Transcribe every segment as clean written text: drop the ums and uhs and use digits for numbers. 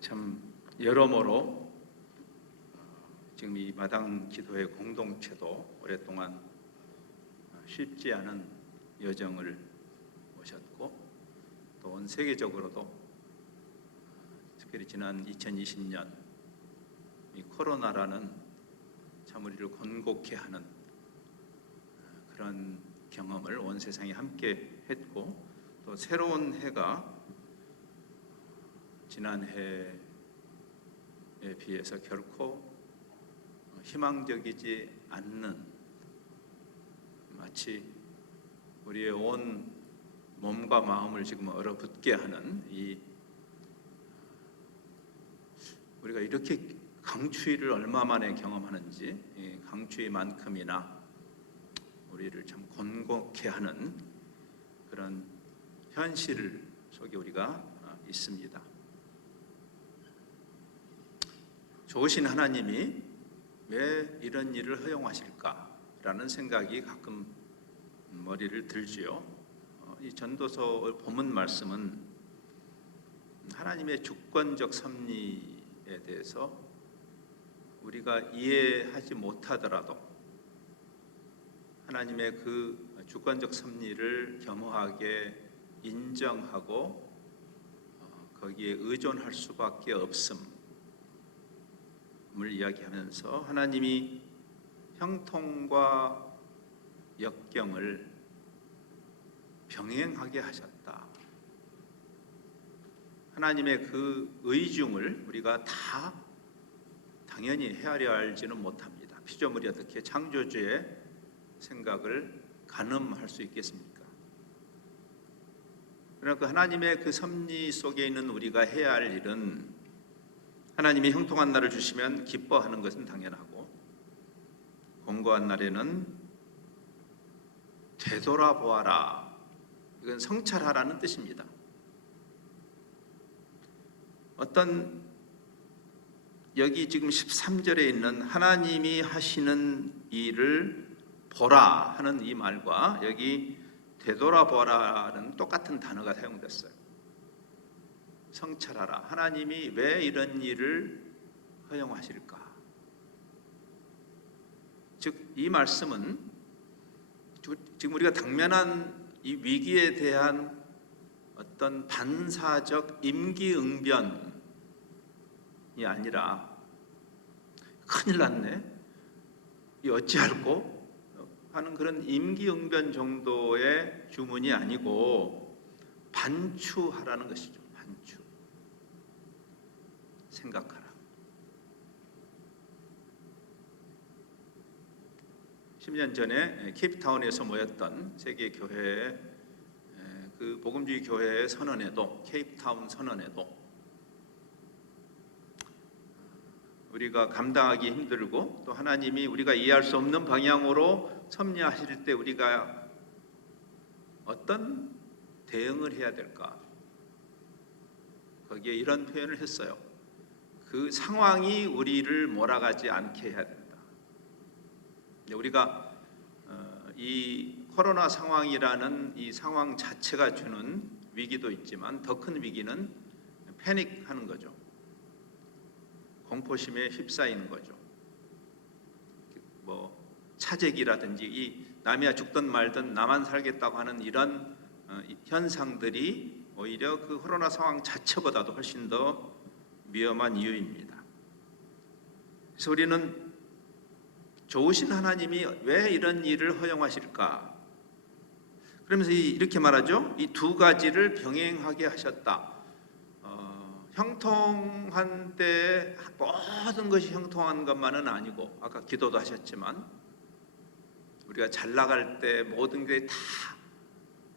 참 여러모로 지금 이 마당 기도회 공동체도 오랫동안 쉽지 않은 여정을 오셨고 또 온 세계적으로도 특별히 지난 2020년 이 코로나라는 참 우리를 곤곡해 하는 그런 경험을 온 세상이 함께 했고 또 새로운 해가 지난 해에 비해서 결코 희망적이지 않는, 마치 우리의 온 몸과 마음을 지금 얼어붙게 하는 우리가 이렇게 강추위를 얼마 만에 경험하는지, 이 강추위만큼이나 우리를 참 곤곡해 하는 그런 현실 속에 우리가 있습니다. 좋으신 하나님이 왜 이런 일을 허용하실까라는 생각이 가끔 머리를 들지요. 이 전도서 본문 말씀은 하나님의 주권적 섭리에 대해서 우리가 이해하지 못하더라도 하나님의 그 주권적 섭리를 겸허하게 인정하고 거기에 의존할 수밖에 없음을 이야기하면서 하나님이 형통과 역경을 병행하게 하셨다. 하나님의 그 의중을 우리가 다 당연히 헤아려 알지는 못합니다. 피조물이 어떻게 창조주의 생각을 가늠할 수 있겠습니까? 그러나 그 하나님의 그 섭리 속에 있는 우리가 해야 할 일은 하나님이 형통한 날을 주시면 기뻐하는 것은 당연하고 공고한 날에는 되돌아보아라, 이건 성찰하라는 뜻입니다. 어떤 여기 지금 13절에 있는 하나님이 하시는 일을 보라 하는 이 말과 여기 되돌아보라는 똑같은 단어가 사용됐어요. 성찰하라. 하나님이 왜 이런 일을 허용하실까? 즉, 이 말씀은 지금 우리가 당면한 이 위기에 대한 어떤 반사적 임기응변이 아니라 큰일 났네, 이 어찌할꼬 하는 그런 임기응변 정도의 주문이 아니고 반추하라는 것이죠. 반추. 생각하라. 10년 전에 케이프타운에서 모였던 세계 교회의 그 복음주의 교회의 선언에도, 케이프타운 선언에도 우리가 감당하기 힘들고 또 하나님이 우리가 이해할 수 없는 방향으로 섭리하실 때 우리가 어떤 대응을 해야 될까? 거기에 이런 표현을 했어요. 그 상황이 우리를 몰아가지 않게 해야 된다. 우리가 이 코로나 상황이라는 이 상황 자체가 주는 위기도 있지만 더 큰 위기는 패닉하는 거죠. 공포심에 휩싸이는 거죠. 뭐 차재기라든지 이 남이야 죽든 말든 나만 살겠다고 하는 이런 현상들이 오히려 그 코로나 상황 자체보다도 훨씬 더 위험한 이유입니다. 그래서 우리는 좋으신 하나님이 왜 이런 일을 허용하실까? 그러면서 이렇게 말하죠. 이 두 가지를 병행하게 하셨다. 형통한 때 모든 것이 형통한 것만은 아니고, 아까 기도도 하셨지만 우리가 잘 나갈 때 모든 게 다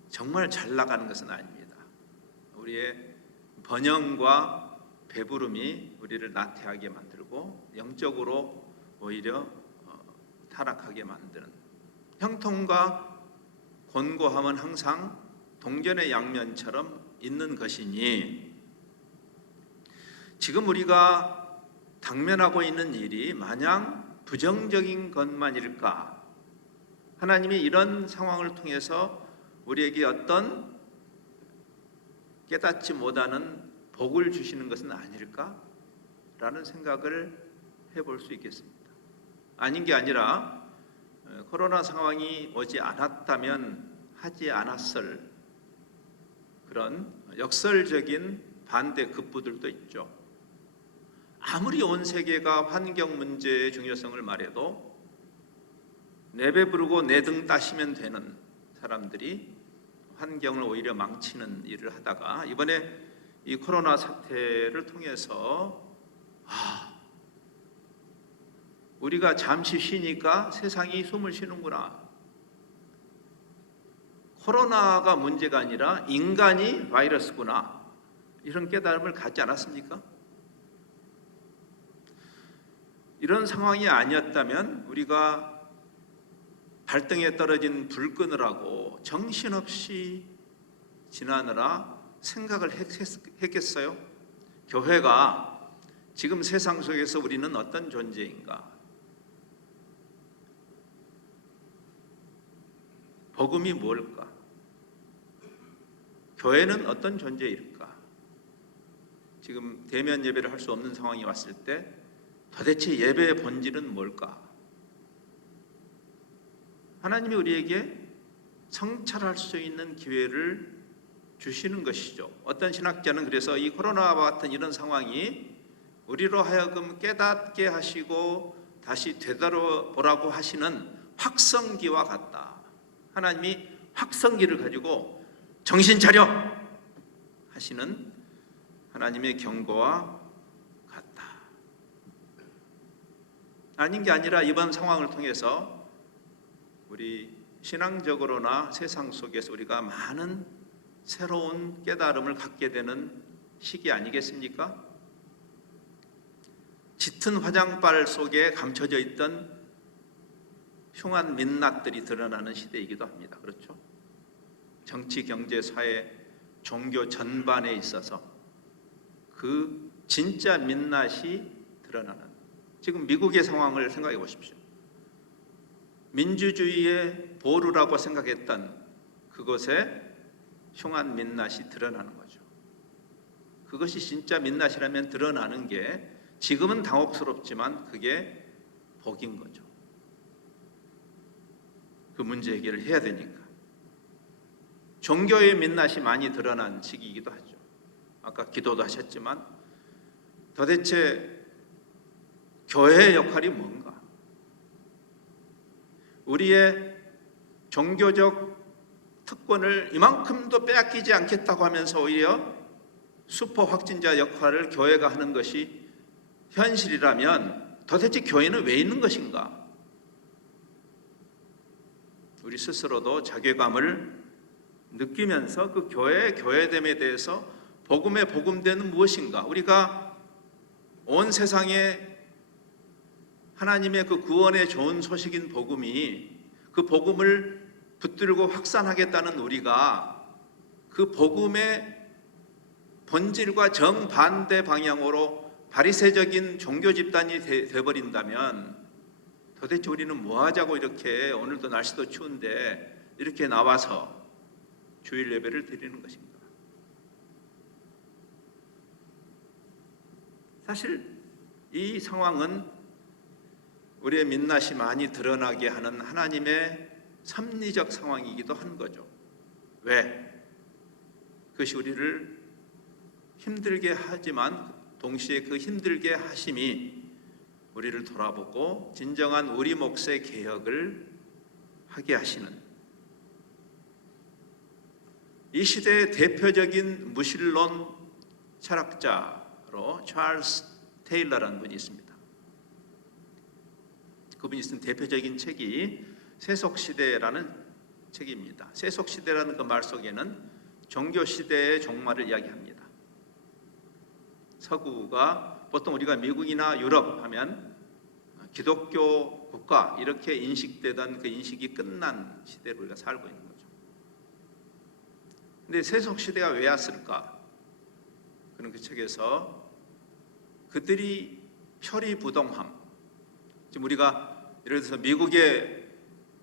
정말 잘 나가는 것은 아닙니다. 우리의 번영과 배부름이 우리를 나태하게 만들고 영적으로 오히려 타락하게 만드는, 형통과 곤고함은 항상 동전의 양면처럼 있는 것이니 지금 우리가 당면하고 있는 일이 마냥 부정적인 것만일까? 하나님이 이런 상황을 통해서 우리에게 어떤 깨닫지 못하는 복을 주시는 것은 아닐까라는 생각을 해볼 수 있겠습니다. 아닌 게 아니라 코로나 상황이 오지 않았다면 하지 않았을 그런 역설적인 반대 급부들도 있죠. 아무리 온 세계가 환경 문제의 중요성을 말해도 내배부르고 내 등 따시면 되는 사람들이 환경을 오히려 망치는 일을 하다가 이번에 이 코로나 사태를 통해서 우리가 잠시 쉬니까 세상이 숨을 쉬는구나. 코로나가 문제가 아니라 인간이 바이러스구나. 이런 깨달음을 갖지 않았습니까? 이런 상황이 아니었다면 우리가 발등에 떨어진 불 끄느라고 정신없이 지나느라 생각을 했겠어요? 교회가 지금 세상 속에서 우리는 어떤 존재인가? 복음이 뭘까? 교회는 어떤 존재일까? 지금 대면 예배를 할 수 없는 상황이 왔을 때 도대체 예배의 본질은 뭘까? 하나님이 우리에게 성찰할 수 있는 기회를 주시는 것이죠. 어떤 신학자는 그래서 이 코로나와 같은 이런 상황이 우리로 하여금 깨닫게 하시고 다시 되돌아보라고 하시는 확성기와 같다. 하나님이 확성기를 가지고 정신 차려 하시는 하나님의 경고와 같다. 아닌 게 아니라 이번 상황을 통해서 우리 신앙적으로나 세상 속에서 우리가 많은 새로운 깨달음을 갖게 되는 시기 아니겠습니까? 짙은 화장발 속에 감춰져 있던 흉한 민낯들이 드러나는 시대이기도 합니다. 그렇죠? 정치, 경제, 사회, 종교 전반에 있어서 그 진짜 민낯이 드러나는, 지금 미국의 상황을 생각해 보십시오. 민주주의의 보루라고 생각했던 그곳에 흉한 민낯이 드러나는 거죠. 그것이 진짜 민낯이라면 드러나는 게 지금은 당혹스럽지만 그게 복인 거죠. 그 문제 해결을 해야 되니까. 종교의 민낯이 많이 드러난 시기이기도 하죠. 아까 기도도 하셨지만 도대체 교회의 역할이 뭔가? 우리의 종교적 특권을 이만큼도 빼앗기지 않겠다고 하면서 오히려 슈퍼 확진자 역할을 교회가 하는 것이 현실이라면 도대체 교회는 왜 있는 것인가? 우리 스스로도 자괴감을 느끼면서 그 교회의 교회됨에 대해서 복음의 복음되는 무엇인가? 우리가 온 세상에 하나님의 그 구원의 좋은 소식인 복음이, 그 복음을 붙들고 확산하겠다는 우리가 그 복음의 본질과 정반대 방향으로 바리새적인 종교 집단이 되어버린다면 도대체 우리는 뭐 하자고 이렇게, 오늘도 날씨도 추운데 이렇게 나와서 주일 예배를 드리는 것입니다. 사실 이 상황은 우리의 민낯이 많이 드러나게 하는 하나님의 섭리적 상황이기도 한 거죠. 왜? 그것이 우리를 힘들게 하지만 동시에 그 힘들게 하심이 우리를 돌아보고 진정한 우리 몫의 개혁을 하게 하시는, 이 시대의 대표적인 무신론 철학자로 찰스 테일러라는 분이 있습니다. 그분이 쓴 대표적인 책이 세속시대라는 책입니다. 세속시대라는 그 말 속에는 종교시대의 종말을 이야기합니다. 서구가 보통 우리가 미국이나 유럽 하면 기독교 국가 이렇게 인식되던 그 인식이 끝난 시대를 우리가 살고 있는 거죠. 근데 세속시대가 왜 왔을까? 그런 그 책에서 그들이 표리부동함, 지금 우리가 예를 들어서 미국의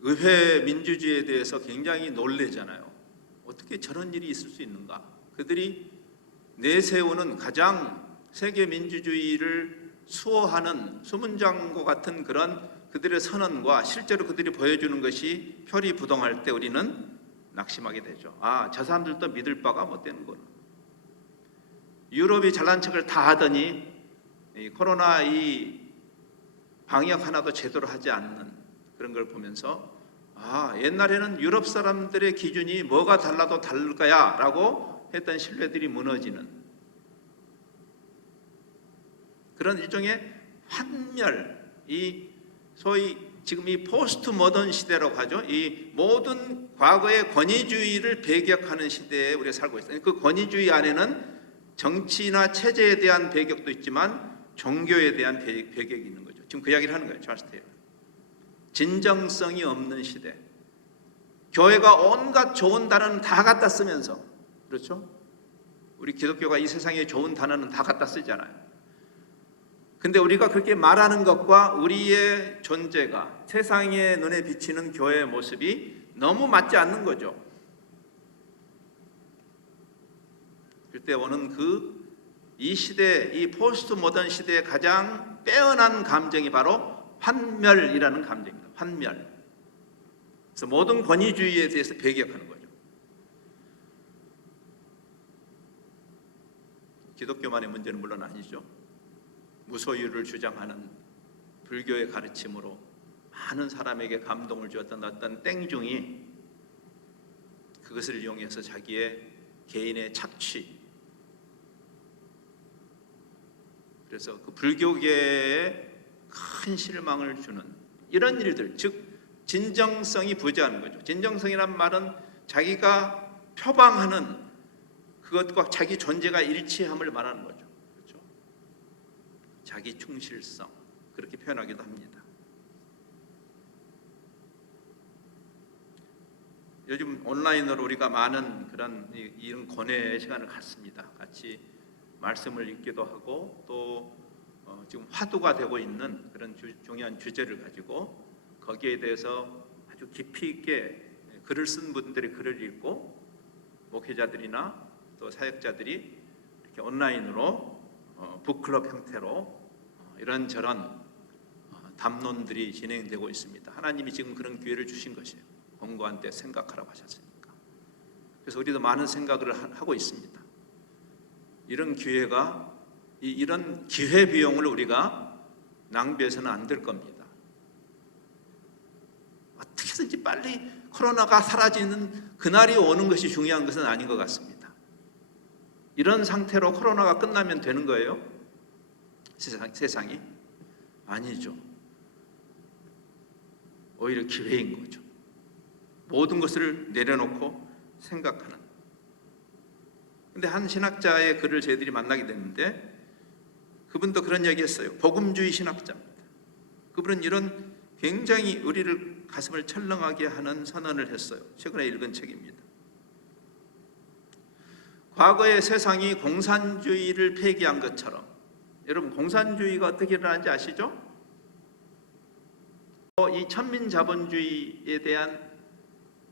의회 민주주의에 대해서 굉장히 놀래잖아요. 어떻게 저런 일이 있을 수 있는가? 그들이 내세우는 가장 세계 민주주의를 수호하는 수문장과 같은 그런 그들의 선언과 실제로 그들이 보여주는 것이 표리부동할 때 우리는 낙심하게 되죠. 아, 저 사람들도 믿을 바가 못 되는구나. 유럽이 잘난 척을 다 하더니 이 코로나 이 방역 하나도 제대로 하지 않는 그런 걸 보면서 아, 옛날에는 유럽 사람들의 기준이 뭐가 달라도 다를 거야 라고 했던 신뢰들이 무너지는 그런 일종의 환멸, 이 소위 지금 이 포스트 모던 시대라고 하죠. 이 모든 과거의 권위주의를 배격하는 시대에 우리가 살고 있어요. 그 권위주의 안에는 정치나 체제에 대한 배격도 있지만 종교에 대한 배격이 있는 거죠. 지금 그 이야기를 하는 거예요. 찰스 테일러. 진정성이 없는 시대. 교회가 온갖 좋은 단어는 다 갖다 쓰면서, 그렇죠? 우리 기독교가 이 세상에 좋은 단어는 다 갖다 쓰잖아요. 근데 우리가 그렇게 말하는 것과 우리의 존재가 세상의 눈에 비치는 교회의 모습이 너무 맞지 않는 거죠. 그때 오는 이 시대, 이 포스트 모던 시대의 가장 빼어난 감정이 바로 환멸이라는 감정입니다. 환멸. 그래서 모든 권위주의에 대해서 배격하는 거죠. 기독교만의 문제는 물론 아니죠. 무소유를 주장하는 불교의 가르침으로 많은 사람에게 감동을 주었던 어떤 땡중이 그것을 이용해서 자기의 개인의 착취, 그래서 그 불교계에 큰 실망을 주는 이런 일들, 즉 진정성이 부재하는 거죠. 진정성이란 말은 자기가 표방하는 그것과 자기 존재가 일치함을 말하는 거죠. 그렇죠? 자기 충실성, 그렇게 표현하기도 합니다. 요즘 온라인으로 우리가 많은 그런 이런 권해의 시간을 갖습니다. 같이 말씀을 읽기도 하고 또 지금 화두가 되고 있는 그런 중요한 주제를 가지고 거기에 대해서 아주 깊이 있게 글을 쓴 분들이 글을 읽고 목회자들이나 또 사역자들이 이렇게 온라인으로 북클럽 형태로 이런저런 담론들이 진행되고 있습니다. 하나님이 지금 그런 기회를 주신 것이에요. 공고한 때 생각하라고 하셨으니까. 그래서 우리도 많은 생각을 하고 있습니다. 이런 기회가 이런 기회 비용을 우리가 낭비해서는 안 될 겁니다. 어떻게든지 빨리 코로나가 사라지는 그날이 오는 것이 중요한 것은 아닌 것 같습니다. 이런 상태로 코로나가 끝나면 되는 거예요? 세상이? 아니죠. 오히려 기회인 거죠. 모든 것을 내려놓고 생각하는. 근데 한 신학자의 글을 저희들이 만나게 됐는데 그분도 그런 얘기했어요. 복음주의 신학자입니다. 그분은 이런 굉장히 우리를 가슴을 철렁하게 하는 선언을 했어요. 최근에 읽은 책입니다. 과거의 세상이 공산주의를 폐기한 것처럼, 여러분 공산주의가 어떻게 일어나는지 아시죠? 이 천민자본주의에 대한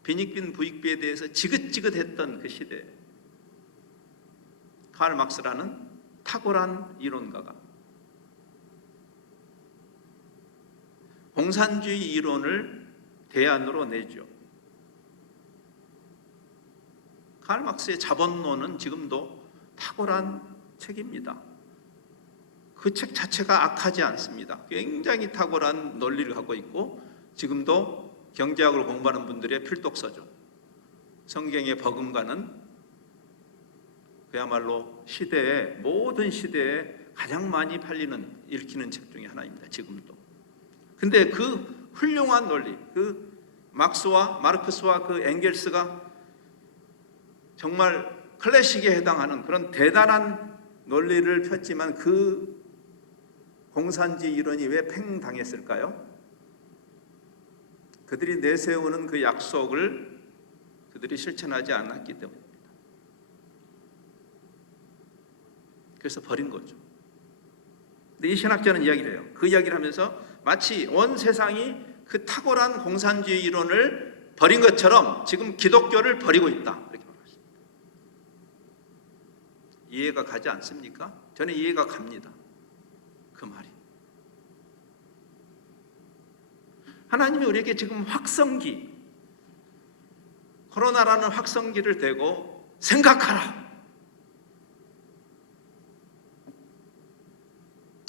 빈익빈 부익부에 대해서 지긋지긋했던 그 시대, 칼 막스라는 탁월한 이론가가 공산주의 이론을 대안으로 내죠. 칼 막스의 자본론은 지금도 탁월한 책입니다. 그 책 자체가 악하지 않습니다. 굉장히 탁월한 논리를 갖고 있고 지금도 경제학을 공부하는 분들의 필독서죠. 성경의 버금가는 그야말로 모든 시대에 가장 많이 팔리는, 읽히는 책 중에 하나입니다. 지금도. 근데 그 훌륭한 논리, 그 막스와 마르크스와 그 엥겔스가 정말 클래식에 해당하는 그런 대단한 논리를 폈지만 그 공산주의 이론이 왜 팽당했을까요? 그들이 내세우는 그 약속을 그들이 실천하지 않았기 때문입니다. 그래서 버린 거죠. 근데 이 신학자는 이야기를 해요. 그 이야기를 하면서 마치 온 세상이 그 탁월한 공산주의 이론을 버린 것처럼 지금 기독교를 버리고 있다. 이렇게 말했습니다. 이해가 가지 않습니까? 저는 이해가 갑니다. 그 말이. 하나님이 우리에게 지금 확성기, 코로나라는 확성기를 대고 생각하라.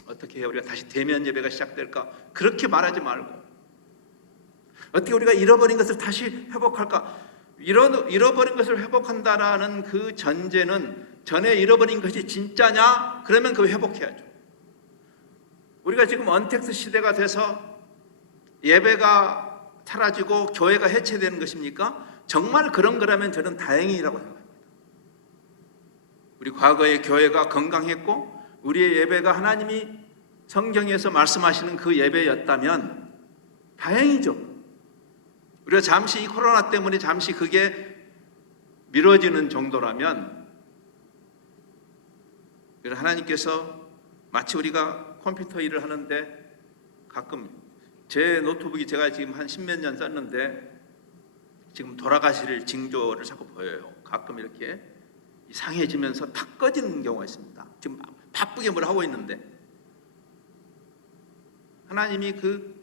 어떻게 해야 우리가 다시 대면 예배가 시작될까? 그렇게 말하지 말고 어떻게 우리가 잃어버린 것을 다시 회복할까? 잃어버린 것을 회복한다라는 그 전제는 전에 잃어버린 것이 진짜냐? 그러면 그거 회복해야죠. 우리가 지금 언택트 시대가 돼서 예배가 사라지고 교회가 해체되는 것입니까? 정말 그런 거라면 저는 다행이라고 생각합니다. 우리 과거의 교회가 건강했고 우리의 예배가 하나님이 성경에서 말씀하시는 그 예배였다면 다행이죠. 우리가 잠시 이 코로나 때문에 잠시 그게 미뤄지는 정도라면 하나님께서 마치 우리가 컴퓨터 일을 하는데 가끔 제 노트북이 제가 지금 한 10몇 년 썼는데 지금 돌아가실 징조를 자꾸 보여요. 가끔 이렇게 이상해지면서 탁 꺼지는 경우가 있습니다. 지금 바쁘게 뭘 하고 있는데 하나님이 그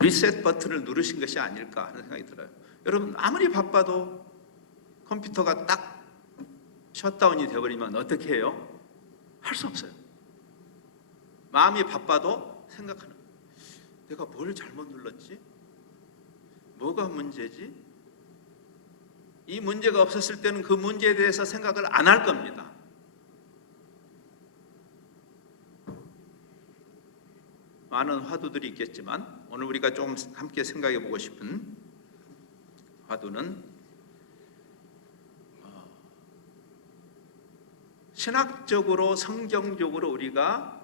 리셋 버튼을 누르신 것이 아닐까 하는 생각이 들어요. 여러분 아무리 바빠도 컴퓨터가 딱 셧다운이 되어버리면 어떻게 해요? 할 수 없어요. 마음이 바빠도 생각하는 거예요. 내가 뭘 잘못 눌렀지? 뭐가 문제지? 이 문제가 없었을 때는 그 문제에 대해서 생각을 안 할 겁니다. 많은 화두들이 있겠지만 오늘 우리가 좀 함께 생각해 보고 싶은 화두는 신학적으로 성경적으로 우리가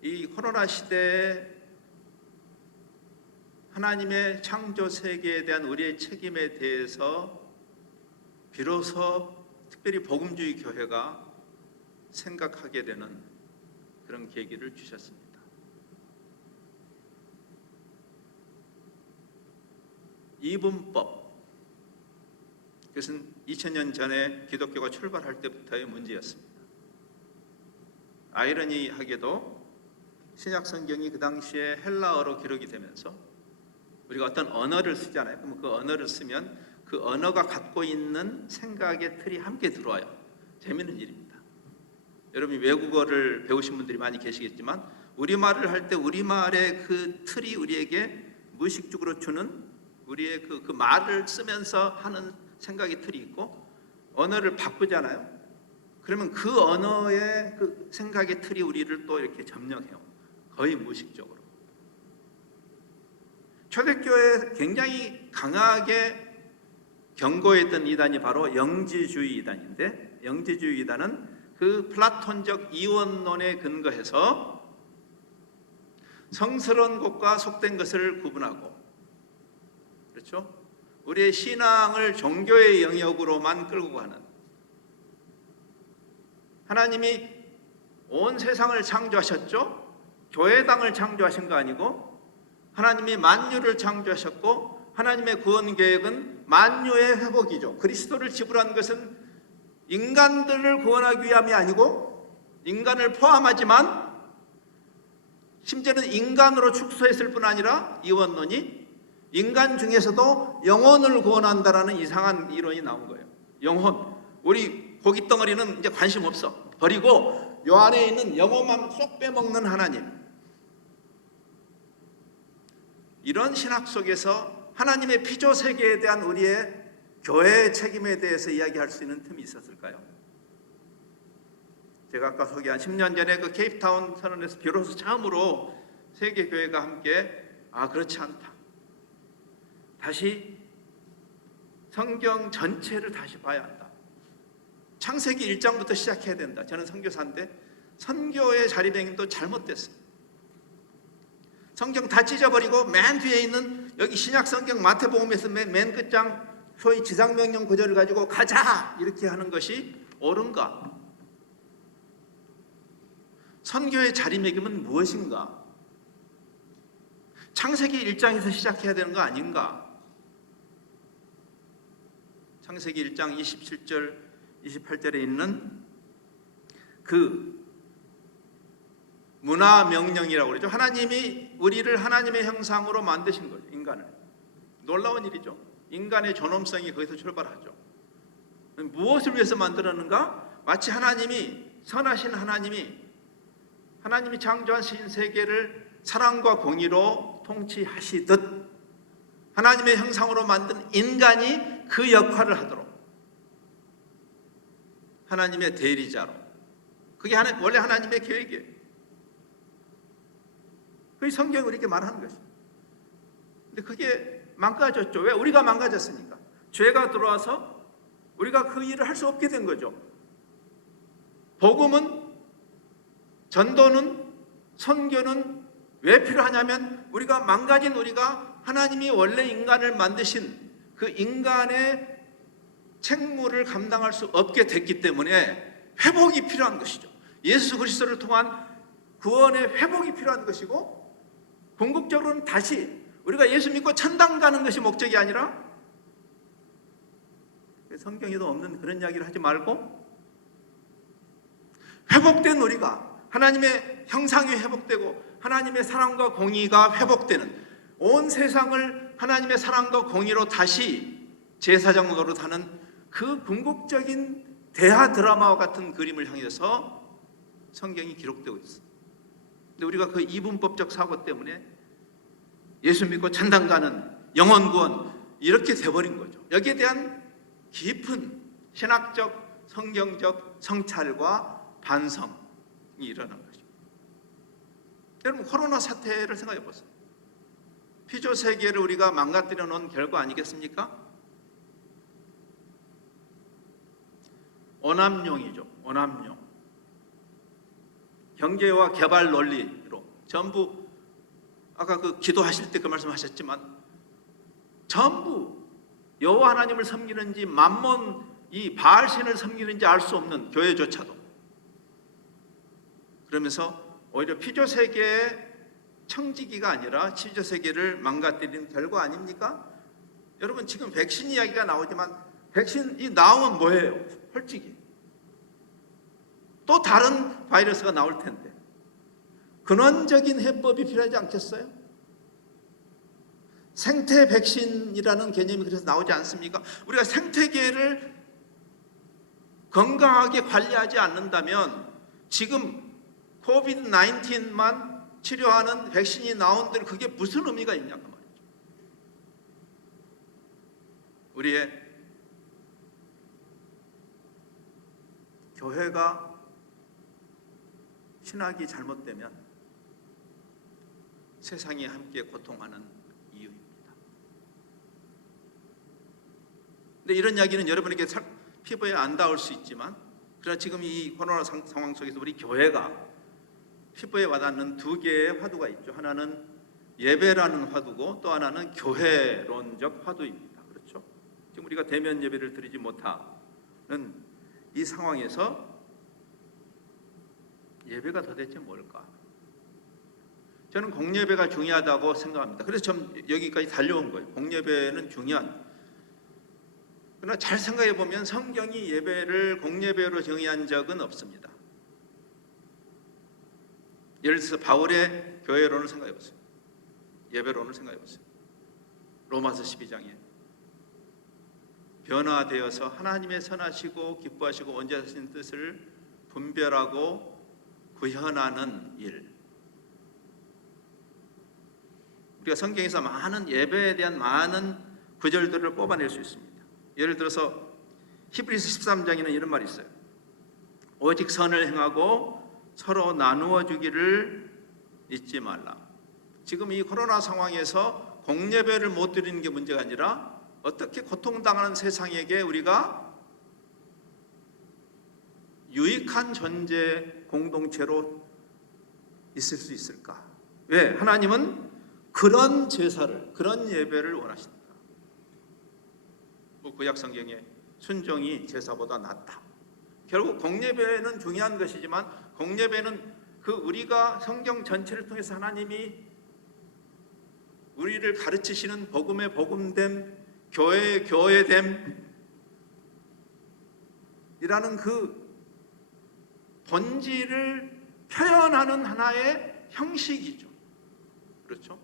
이 코로나 시대에 하나님의 창조 세계에 대한 우리의 책임에 대해서 비로소 특별히 복음주의 교회가 생각하게 되는 그런 계기를 주셨습니다. 이분법, 그것은 2000년 전에 기독교가 출발할 때부터의 문제였습니다. 아이러니하게도 신약 성경이 그 당시에 헬라어로 기록이 되면서 우리가 어떤 언어를 쓰잖아요. 그럼 그 언어를 쓰면 그 언어가 갖고 있는 생각의 틀이 함께 들어와요. 재미있는 일입니다. 여러분이 외국어를 배우신 분들이 많이 계시겠지만 우리말을 할 때 우리말의 그 틀이 우리에게 무의식적으로 주는 우리의 그 말을 쓰면서 하는 생각의 틀이 있고 언어를 바꾸잖아요. 그러면 그 언어의 그 생각의 틀이 우리를 또 이렇게 점령해요. 거의 무의식적으로. 초대교회에 굉장히 강하게 경고했던 이단이 바로 영지주의 이단인데, 영지주의 이단은 그 플라톤적 이원론에 근거해서 성스러운 것과 속된 것을 구분하고, 그렇죠? 우리의 신앙을 종교의 영역으로만 끌고 가는, 하나님이 온 세상을 창조하셨죠? 교회당을 창조하신 거 아니고 하나님이 만유를 창조하셨고 하나님의 구원 계획은 만유의 회복이죠. 그리스도를 지불한 것은 인간들을 구원하기 위함이 아니고 인간을 포함하지만 심지어는 인간으로 축소했을 뿐 아니라 이원론이 인간 중에서도 영혼을 구원한다라는 이상한 이론이 나온 거예요. 영혼, 우리 고기 덩어리는 이제 관심 없어. 버리고 요 안에 있는 영혼만 쏙 빼먹는 하나님. 이런 신학 속에서 하나님의 피조 세계에 대한 우리의 교회의 책임에 대해서 이야기할 수 있는 틈이 있었을까요? 제가 아까 소개한 10년 전에 그 케이프타운 선언에서 비로소 처음으로 세계 교회가 함께 그렇지 않다. 다시 성경 전체를 다시 봐야 한다. 창세기 1장부터 시작해야 된다. 저는 선교사인데 선교의 자리매김도 잘못됐어요. 성경 다 찢어버리고 맨 뒤에 있는 여기 신약 성경 마태복음에서 맨 끝장 소위 지상명령 구절을 가지고 가자 이렇게 하는 것이 옳은가? 선교의 자리매김은 무엇인가? 창세기 1장에서 시작해야 되는 거 아닌가? 창세기 1장 27절 28절에 있는 그 문화 명령이라고 그러죠. 하나님이 우리를 하나님의 형상으로 만드신 거죠. 인간을. 놀라운 일이죠. 인간의 존엄성이 거기서 출발하죠. 무엇을 위해서 만들었는가? 마치 하나님이, 선하신 하나님이 창조하신 세계를 사랑과 공의로 통치하시듯 하나님의 형상으로 만든 인간이 그 역할을 하도록 하나님의 대리자로, 그게 원래 하나님의 계획이에요. 그게 성경이 우리에게 말하는 것입니다. 근데 그게 망가졌죠. 왜? 우리가 망가졌으니까. 죄가 들어와서 우리가 그 일을 할 수 없게 된 거죠. 복음은, 전도는, 선교는 왜 필요하냐면 우리가 망가진 우리가 하나님이 원래 인간을 만드신 그 인간의 책무를 감당할 수 없게 됐기 때문에 회복이 필요한 것이죠. 예수 그리스도를 통한 구원의 회복이 필요한 것이고, 궁극적으로는 다시 우리가 예수 믿고 천당 가는 것이 목적이 아니라, 성경에도 없는 그런 이야기를 하지 말고 회복된 우리가 하나님의 형상이 회복되고 하나님의 사랑과 공의가 회복되는, 온 세상을 하나님의 사랑과 공의로 다시 제사장 노릇하는 그 궁극적인 대하 드라마와 같은 그림을 향해서 성경이 기록되고 있습니다. 근데 우리가 그 이분법적 사고 때문에 예수 믿고 천당 가는 영원 구원 이렇게 돼버린 거죠. 여기에 대한 깊은 신학적, 성경적 성찰과 반성이 일어난 것입니다. 여러분, 코로나 사태를 생각해 보세요. 피조 세계를 우리가 망가뜨려 놓은 결과 아니겠습니까? 오남용이죠. 오남용. 경제와 개발 논리로 전부, 아까 그 기도하실 때 그 말씀하셨지만, 전부 여호와 하나님을 섬기는지 만몬 이 바알신을 섬기는지 알 수 없는 교회조차도, 그러면서 오히려 피조세계의 청지기가 아니라 피조세계를 망가뜨리는 결과 아닙니까? 여러분, 지금 백신 이야기가 나오지만 백신이 나오면 뭐예요? 솔직히 또 다른 바이러스가 나올 텐데 근원적인 해법이 필요하지 않겠어요? 생태 백신이라는 개념이 그래서 나오지 않습니까? 우리가 생태계를 건강하게 관리하지 않는다면 지금 코비드 19만 치료하는 백신이 나온 데는 그게 무슨 의미가 있냐고 말이죠. 우리의 교회가, 신학이 잘못되면 세상이 함께 고통하는 이유입니다. 근데 이런 이야기는 여러분에게 피부에 안 닿을 수 있지만, 그러나 지금 이 코로나 상황 속에서 우리 교회가 피부에 와닿는 두 개의 화두가 있죠. 하나는 예배라는 화두고 또 하나는 교회론적 화두입니다. 그렇죠? 지금 우리가 대면 예배를 드리지 못하는 이 상황에서 예배가 도대체 뭘까? 저는 공예배가 중요하다고 생각합니다. 그래서 전 여기까지 달려온 거예요. 공예배는 중요한. 그러나 잘 생각해 보면 성경이 예배를 공예배로 정의한 적은 없습니다. 예를 들어서 바울의 교회론을 생각해 보세요. 예배론을 생각해 보세요. 로마서 12장에 변화되어서 하나님의 선하시고 기뻐하시고 원죄하신 뜻을 분별하고 구현하는 일. 우리가 성경에서 많은 예배에 대한 많은 구절들을 뽑아낼 수 있습니다. 예를 들어서 히브리서 13장에는 이런 말이 있어요. 오직 선을 행하고 서로 나누어 주기를 잊지 말라. 지금 이 코로나 상황에서 공예배를 못 드리는 게 문제가 아니라 어떻게 고통당하는 세상에게 우리가 유익한 존재 공동체로 있을 수 있을까? 왜? 하나님은 그런 제사를, 그런 예배를 원하신다. 구약 성경에 순종이 제사보다 낫다. 결국 공예배는 중요한 것이지만 공예배는 그 우리가 성경 전체를 통해서 하나님이 우리를 가르치시는 복음의 복음됨, 교회의 교회됨 이라는 그 본질을 표현하는 하나의 형식이죠. 그렇죠?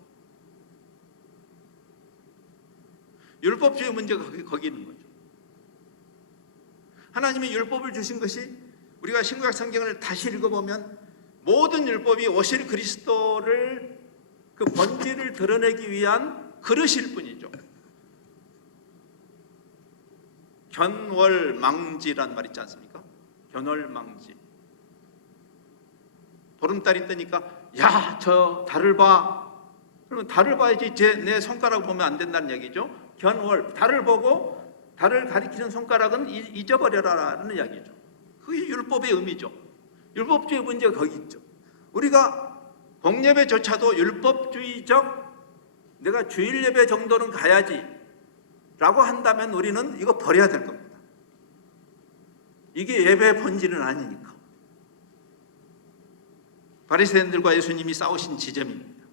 율법주의 문제가 거기 있는 거죠. 하나님이 율법을 주신 것이 우리가 신구약 성경을 다시 읽어보면 모든 율법이 오실 그리스도를 그 본질을 드러내기 위한 그릇일 뿐이죠. 견월망지란 말 있지 않습니까? 견월망지. 보름달이 뜨니까 야, 저 달을 봐. 그러면 달을 봐야지 내 손가락 보면 안 된다는 얘기죠. 견월, 달을 보고 달을 가리키는 손가락은 잊어버려라라는 이야기죠. 그게 율법의 의미죠. 율법주의 문제가 거기 있죠. 우리가 공예배조차도 율법주의적 내가 주일 예배 정도는 가야지 라고 한다면 우리는 이거 버려야 될 겁니다. 이게 예배의 본질은 아니니까. 바리새인들과 예수님이 싸우신 지점입니다.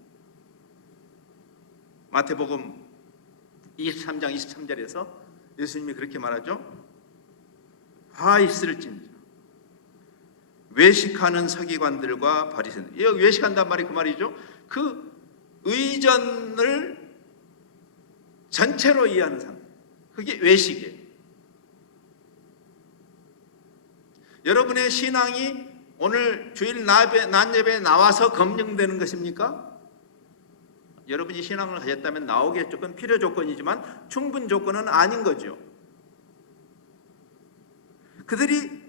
마태복음 23장 23절에서 예수님이 그렇게 말하죠. 화 있을진저 외식하는 서기관들과 바리새인들. 여기 외식한단 말이 그 말이죠. 그 의전을 전체로 이해하는 사람. 그게 외식이에요. 여러분의 신앙이 오늘 주일 낮 예배에 나와서 검증되는 것입니까? 여러분이 신앙을 가졌다면 나오겠죠. 그건 필요 조건이지만 충분 조건은 아닌 거죠. 그들이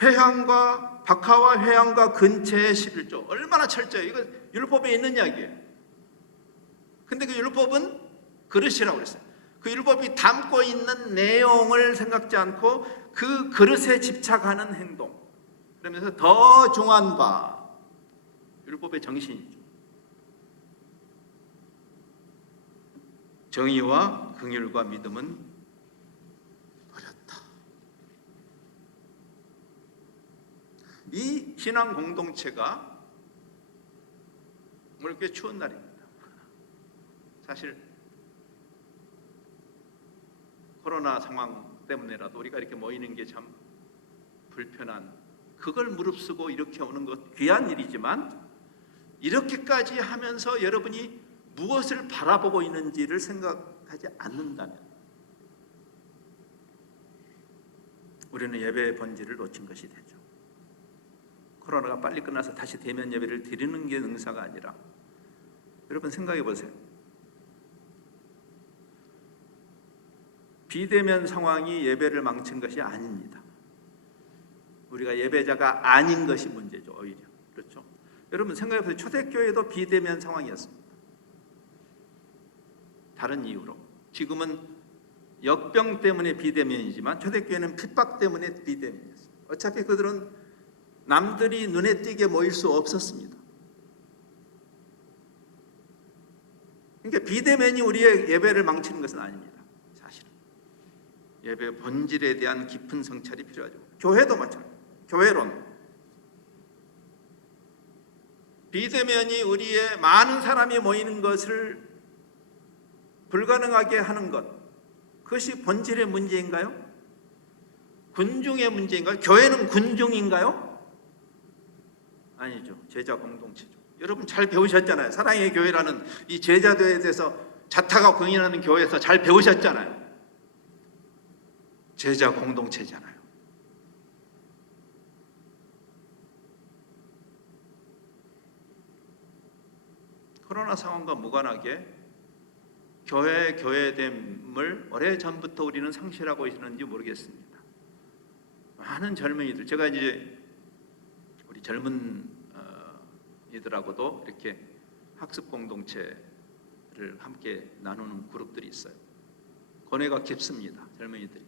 회향과 박하와 회향과 근처에 11조 얼마나 철저해요. 이거 율법에 있는 이야기예요. 근데 그 율법은 그릇이라고 그랬어요. 그 율법이 담고 있는 내용을 생각지 않고 그 그릇에 집착하는 행동, 그러면서 더 중요한 바 율법의 정신이죠. 정의와 긍휼과 믿음은 버렸다. 이 신앙 공동체가 오늘 꽤 추운 날입니다. 사실 코로나 상황 때문에라도 우리가 이렇게 모이는 게 참 불편한, 그걸 무릅쓰고 이렇게 오는 것 귀한 일이지만 이렇게까지 하면서 여러분이 무엇을 바라보고 있는지를 생각하지 않는다면 우리는 예배의 본질을 놓친 것이 되죠. 코로나가 빨리 끝나서 다시 대면 예배를 드리는 게 능사가 아니라, 여러분 생각해 보세요. 비대면 상황이 예배를 망친 것이 아닙니다. 우리가 예배자가 아닌 것이 문제죠. 오히려. 그렇죠? 여러분 생각해 보세요. 초대교회도 비대면 상황이었습니다. 다른 이유로. 지금은 역병 때문에 비대면이지만 초대교회는 핍박 때문에 비대면이었어요. 어차피 그들은 남들이 눈에 띄게 모일 수 없었습니다. 그러니까 비대면이 우리의 예배를 망치는 것은 아닙니다. 사실은 예배의 본질에 대한 깊은 성찰이 필요하죠. 교회도 마찬가지입니다. 교회론 비대면이 우리의 많은 사람이 모이는 것을 불가능하게 하는 것, 그것이 본질의 문제인가요? 군중의 문제인가요? 교회는 군중인가요? 아니죠. 제자 공동체죠. 여러분 잘 배우셨잖아요. 사랑의 교회라는 이 제자도에 대해서 자타가 공인하는 교회에서 잘 배우셨잖아요. 제자 공동체잖아요. 코로나 상황과 무관하게 교회됨을 오래전부터 우리는 상실하고 있는지 모르겠습니다. 많은 젊은이들, 제가 이제 우리 젊은 이들하고도 이렇게 학습 공동체를 함께 나누는 그룹들이 있어요. 고뇌가 깊습니다. 젊은이들이.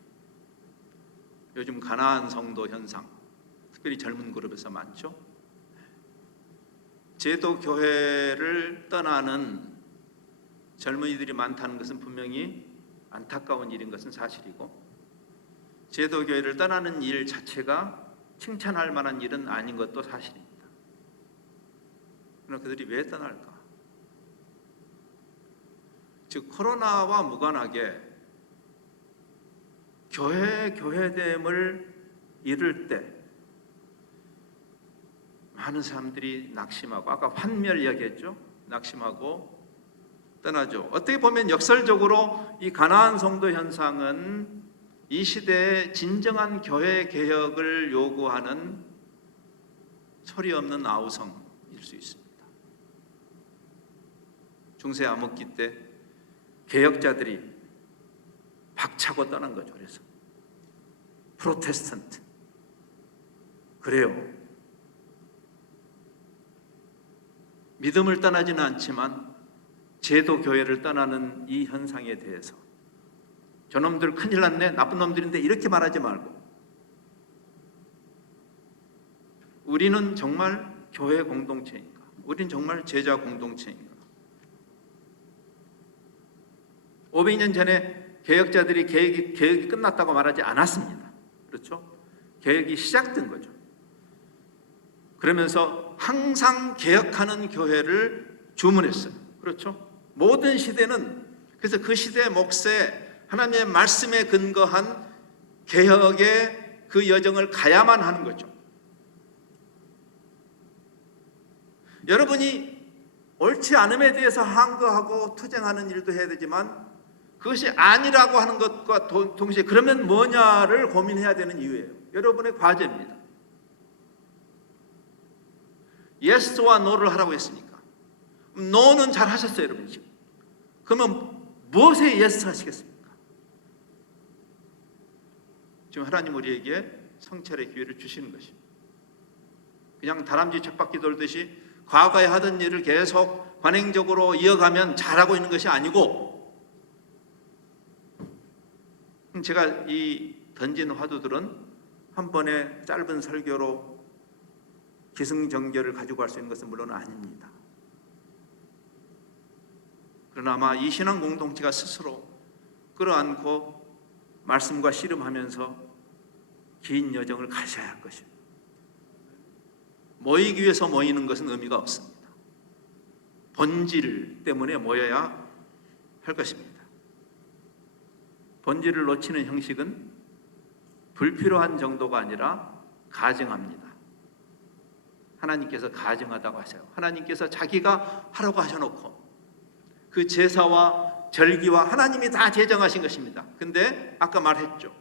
요즘 가나안 성도 현상, 특별히 젊은 그룹에서 많죠. 제도 교회를 떠나는 젊은이들이 많다는 것은 분명히 안타까운 일인 것은 사실이고, 제도 교회를 떠나는 일 자체가 칭찬할 만한 일은 아닌 것도 사실입니다. 그러나 그들이 왜 떠날까? 즉 코로나와 무관하게 교회됨을 이럴 때 많은 사람들이 낙심하고, 아까 환멸 이야기했죠? 낙심하고 떠나죠. 어떻게 보면 역설적으로 이 가나안 성도 현상은 이 시대의 진정한 교회 개혁을 요구하는 소리 없는 아우성일 수 있습니다. 중세 암흑기 때 개혁자들이 박차고 떠난 거죠. 그래서 프로테스탄트, 그래요. 믿음을 떠나지는 않지만 제도 교회를 떠나는 이 현상에 대해서 저놈들 큰일 났네, 나쁜 놈들인데 이렇게 말하지 말고, 우리는 정말 교회 공동체인가? 우리는 정말 제자 공동체인가? 500년 전에 개혁자들이 개혁이 끝났다고 말하지 않았습니다. 그렇죠? 개혁이 시작된 거죠. 그러면서 항상 개혁하는 교회를 주문했어요. 그렇죠? 모든 시대는, 그래서 그 시대의 몫에 하나님의 말씀에 근거한 개혁의 그 여정을 가야만 하는 거죠. 여러분이 옳지 않음에 대해서 항거하고 투쟁하는 일도 해야 되지만 그것이 아니라고 하는 것과 동시에 그러면 뭐냐를 고민해야 되는 이유예요. 여러분의 과제입니다. 예스와 노를 하라고 했으니까 노는 잘 하셨어요, 여러분. 지금 그러면 무엇에 예스 하시겠습니까? 지금 하나님 우리에게 성찰의 기회를 주시는 것입니다. 그냥 다람쥐 쳇바퀴 돌듯이 과거에 하던 일을 계속 관행적으로 이어가면 잘하고 있는 것이 아니고, 제가 이 던진 화두들은 한 번에 짧은 설교로 기승전결을 가지고 갈 수 있는 것은 물론 아닙니다. 그러나 아마 이 신앙 공동체가 스스로 끌어안고 말씀과 씨름하면서 긴 여정을 가셔야 할 것입니다. 모이기 위해서 모이는 것은 의미가 없습니다. 본질 때문에 모여야 할 것입니다. 본질을 놓치는 형식은 불필요한 정도가 아니라 가증합니다. 하나님께서 가증하다고 하세요. 하나님께서 자기가 하라고 하셔놓고 그 제사와 절기와 하나님이 다 제정하신 것입니다. 근데 아까 말했죠.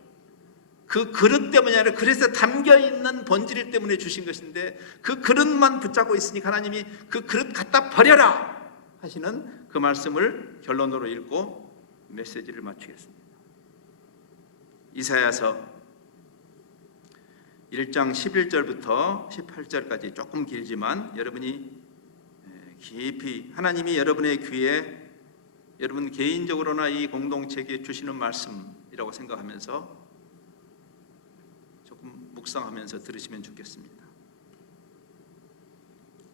그 그릇 때문이 아니라 그릇에 담겨있는 본질 때문에 주신 것인데 그 그릇만 붙잡고 있으니까 하나님이 그 그릇 갖다 버려라 하시는 그 말씀을 결론으로 읽고 메시지를 마치겠습니다. 이사야서 1장 11절부터 18절까지 조금 길지만 여러분이 깊이 하나님이 여러분의 귀에 여러분 개인적으로나 이 공동체에게 주시는 말씀이라고 생각하면서 조금 묵상하면서 들으시면 좋겠습니다.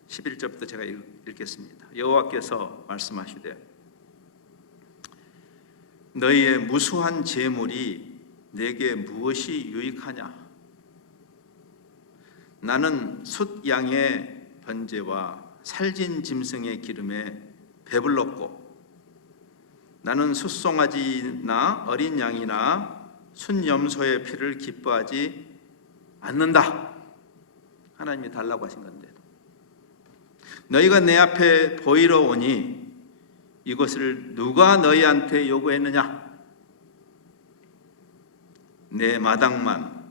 11절부터 제가 읽겠습니다. 여호와께서 말씀하시되 너희의 무수한 재물이 내게 무엇이 유익하냐? 나는 숫 양의 번제와 살진 짐승의 기름에 배불렀고 나는 숫송아지나 어린 양이나 순염소의 피를 기뻐하지 않는다. 하나님이 달라고 하신 건데 너희가 내 앞에 보이러 오니 이것을 누가 너희한테 요구했느냐? 내 마당만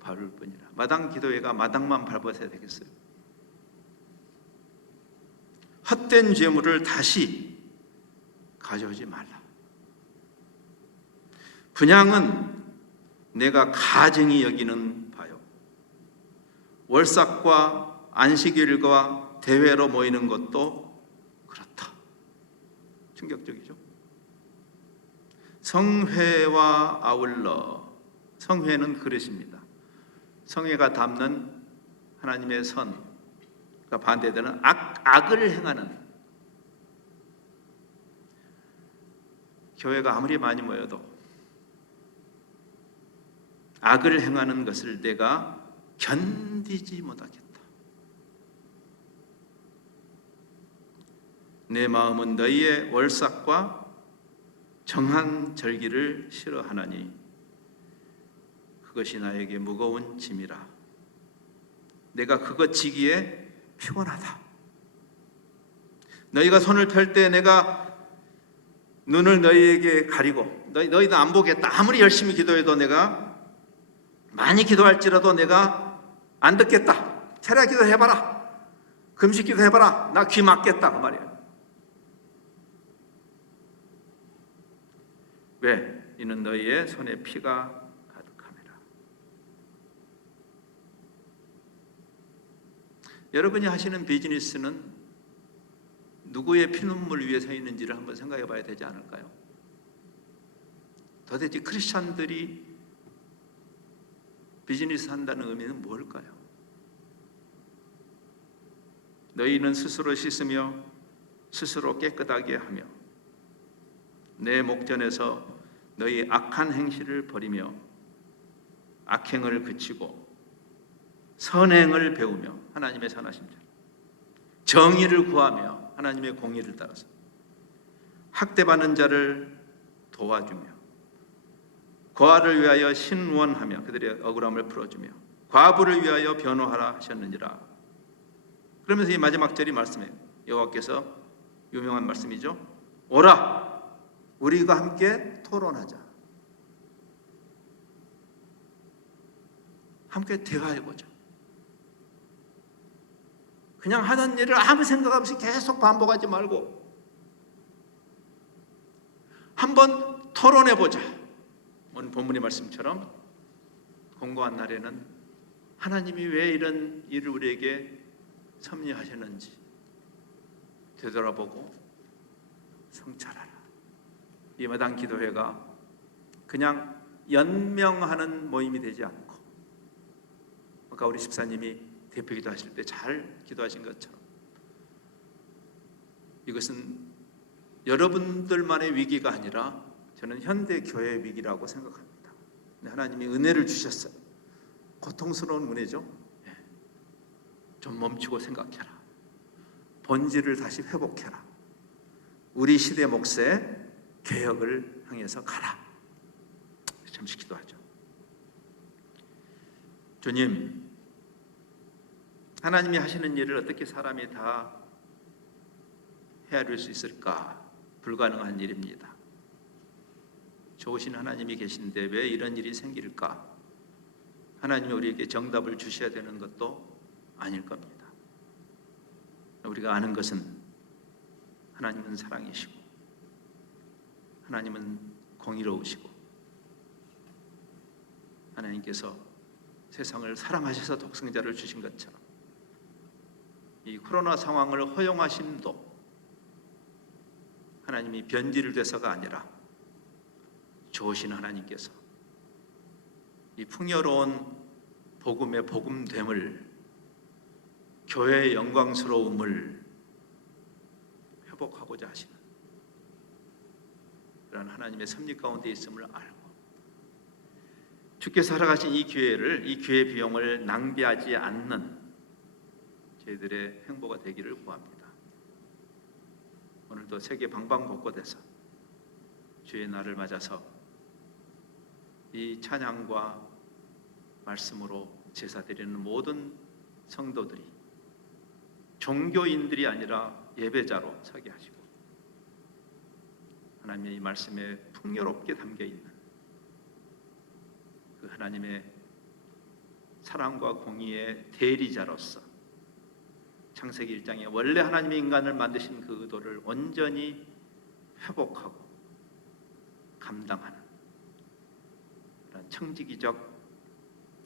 밟을 뿐이라. 마당 기도회가 마당만 밟아서야 되겠어요? 헛된 죄물을 다시 가져오지 말라. 분향은 내가 가증히 여기는 바요. 월삭과 안식일과 대회로 모이는 것도 그렇다. 충격적이죠? 성회와 아울러, 성회는 그릇입니다. 성회가 담는 하나님의 선과 반대되는 악을 행하는, 교회가 아무리 많이 모여도 악을 행하는 것을 내가 견디지 못하겠다. 내 마음은 너희의 월삭과 정한 절기를 싫어하나니 그것이 나에게 무거운 짐이라. 내가 그것 지기에 피곤하다. 너희가 손을 펼 때 내가 눈을 너희에게 가리고 너희는 안 보겠다. 아무리 열심히 기도해도 내가 많이 기도할지라도 내가 안 듣겠다. 차라리 기도해봐라. 금식 기도해봐라. 나 귀 막겠다. 그 말이에요. 왜? 이는 너희의 손에 피가 가득함이라. 여러분이 하시는 비즈니스는 누구의 피눈물 위에 서 있는지를 한번 생각해 봐야 되지 않을까요? 도대체 크리스찬들이 비즈니스 한다는 의미는 뭘까요? 너희는 스스로 씻으며 스스로 깨끗하게 하며 내 목전에서 너희 악한 행실을 버리며 악행을 그치고 선행을 배우며 하나님의 선하신 자 정의를 구하며 하나님의 공의를 따라서 학대받는 자를 도와주며 고아를 위하여 신원하며 그들의 억울함을 풀어주며 과부를 위하여 변호하라 하셨느니라. 그러면서 이 마지막 절이 말씀해요. 여호와께서 유명한 말씀이죠. 오라 우리가 함께 토론하자. 함께 대화해보자. 그냥 하는 일을 아무 생각 없이 계속 반복하지 말고 한번 토론해보자. 오늘 본문의 말씀처럼 공고한 날에는 하나님이 왜 이런 일을 우리에게 섭리하셨는지 되돌아보고 성찰하라. 이 마당 기도회가 그냥 연명하는 모임이 되지 않고 아까 우리 집사님이 대표 기도하실 때 잘 기도하신 것처럼 이것은 여러분들만의 위기가 아니라 저는 현대 교회의 위기라고 생각합니다. 하나님이 은혜를 주셨어요. 고통스러운 은혜죠. 좀 멈추고 생각해라. 본질을 다시 회복해라. 우리 시대 몫의 개혁을 향해서 가라. 잠시 기도하죠. 주님, 하나님이 하시는 일을 어떻게 사람이 다 헤아릴 수 있을까? 불가능한 일입니다. 좋으신 하나님이 계신데 왜 이런 일이 생길까? 하나님이 우리에게 정답을 주셔야 되는 것도 아닐 겁니다. 우리가 아는 것은 하나님은 사랑이시고 하나님은 공의로우시고 하나님께서 세상을 사랑하셔서 독생자를 주신 것처럼 이 코로나 상황을 허용하심도 하나님이 변질을 돼서가 아니라 좋으신 하나님께서 이 풍요로운 복음의 복음됨을 교회의 영광스러움을 회복하고자 하시는 그런 하나님의 섭리 가운데 있음을 알고 주께서 살아가신 이 기회를 이 기회 비용을 낭비하지 않는 저희들의 행보가 되기를 구합니다. 오늘도 세계 방방곳곳에서 주의 날을 맞아서 이 찬양과 말씀으로 제사드리는 모든 성도들이 종교인들이 아니라 예배자로 서게 하시고 하나님의 이 말씀에 풍요롭게 담겨있는 그 하나님의 사랑과 공의의 대리자로서 창세기 1장에 원래 하나님이 인간을 만드신 그 의도를 온전히 회복하고 감당하는 그런 청지기적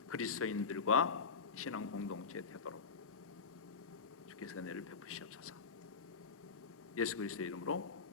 그리스도인들과 신앙 공동체 되도록 주께서 은혜를 베푸시옵소서. 예수 그리스도의 이름으로